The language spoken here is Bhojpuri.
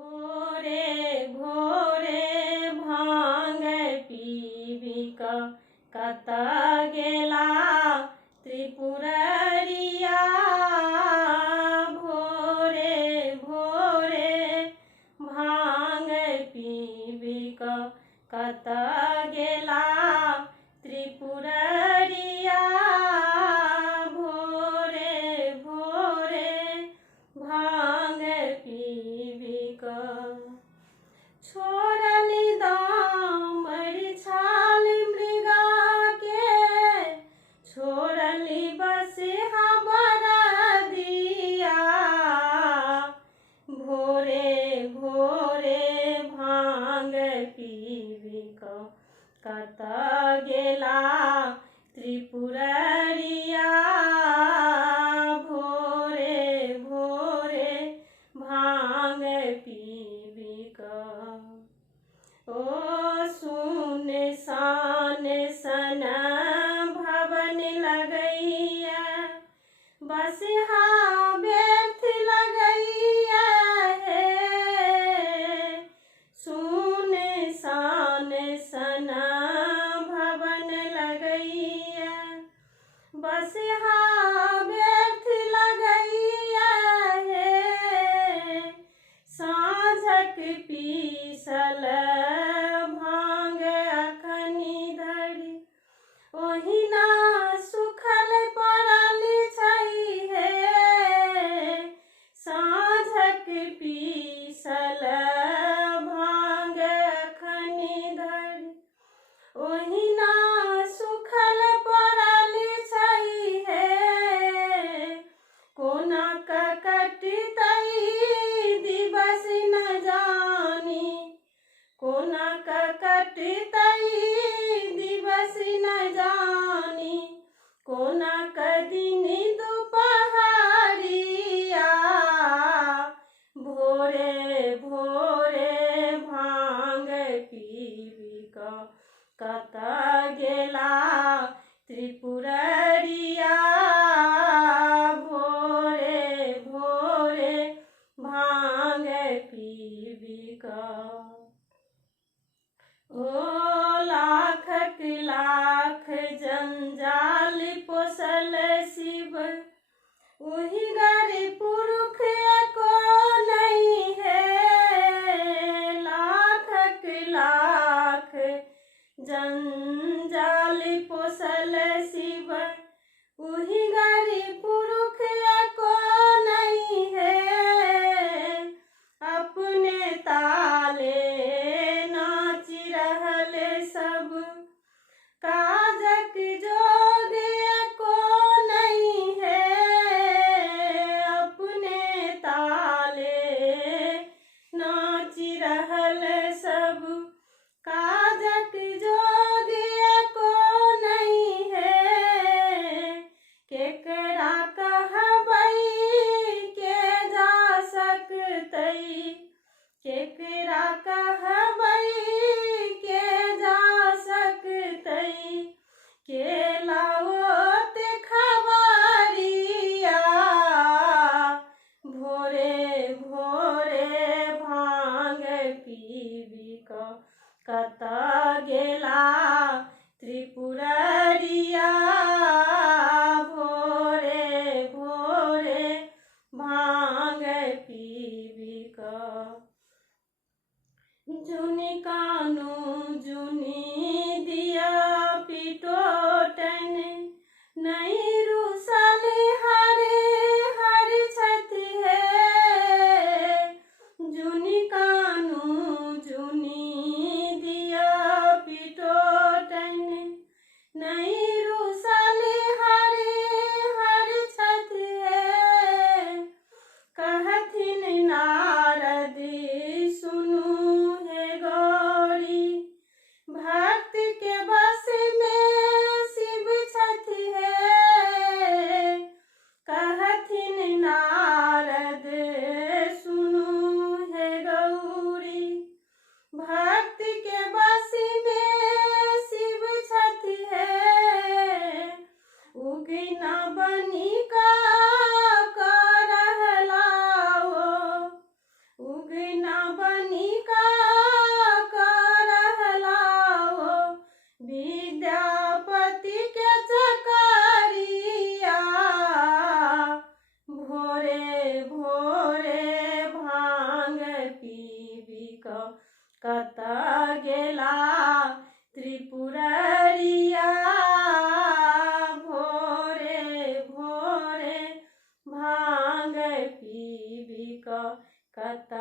भोरे भोरे भांग पीबी कत गेला त्रिपुररिया। भोरे भोरे भांग पीबी कत गेला त्रिपुररिया। भोरे भोरे भांग पीबी छोड़ली दामर छाल मृगा के, छोड़ली बसिहा बरदिया। भोरे भोरे भांग पीबी कत गेला त्रिपुररिया। भोरे भोरे भांग पीबी ओ सुन सान सन भवन लगैया। बसिहा व्यर्थ लगैया है। सुन सान सन भवन लगैया। बसिहा व्यर्थ लगैया है। साँझक पीसल भांग अखनी धरि, ओहिना सुखल पड़ल छै हे। साँझक पीसल भांग अखनी धरि, ओहिना सुखल पड़ल छै हे। कोना कटतै दिवस न जानी, कोना कटतै दिवस न जानी। कोना दिन दुपहरिया। भोरे भोरे भांग पीबी कत गेला त्रिपुररिया। भोरे भोरे भांग पीबी ओ लाखक लाख जंजाल पोसल शिव, ओहि गरी पुरुष एको नहीं है। लाखक लाख जंजाल पोसल शिव, ओहि गरी पुरुष एको नहीं है। अपने ताले नाच रहल सब, काजक जोग एको नहीं है। अपने ताले नाच रहल सब, काजक जोग एको नहीं है। केकरा कहबै के जा सकतै, केकरा कहबै के जा सकतै। के लाओत खबरिया। भोरे भोरे भांग पीबी कत गेला त्रिपुररिया। भोरे भोरे भांग पीबी जुनि कानू जुनि दिया पिटोटन, नहीं रुसल हरे हर छत है। जुनि कानू जुनि दिया पिटोटन, नहीं रुसल हरे हर छत है। कहथिन नारद सुनू हे गौरी, भक्त के बस में शिव छथ है। कहथिन नारद सुनू हे गौरी, भक्त के बस में शिव छथ है। उगना बनी का रहला, उगना कता गेला त्रिपुररिया भोरे भोरे भांग पीबी कता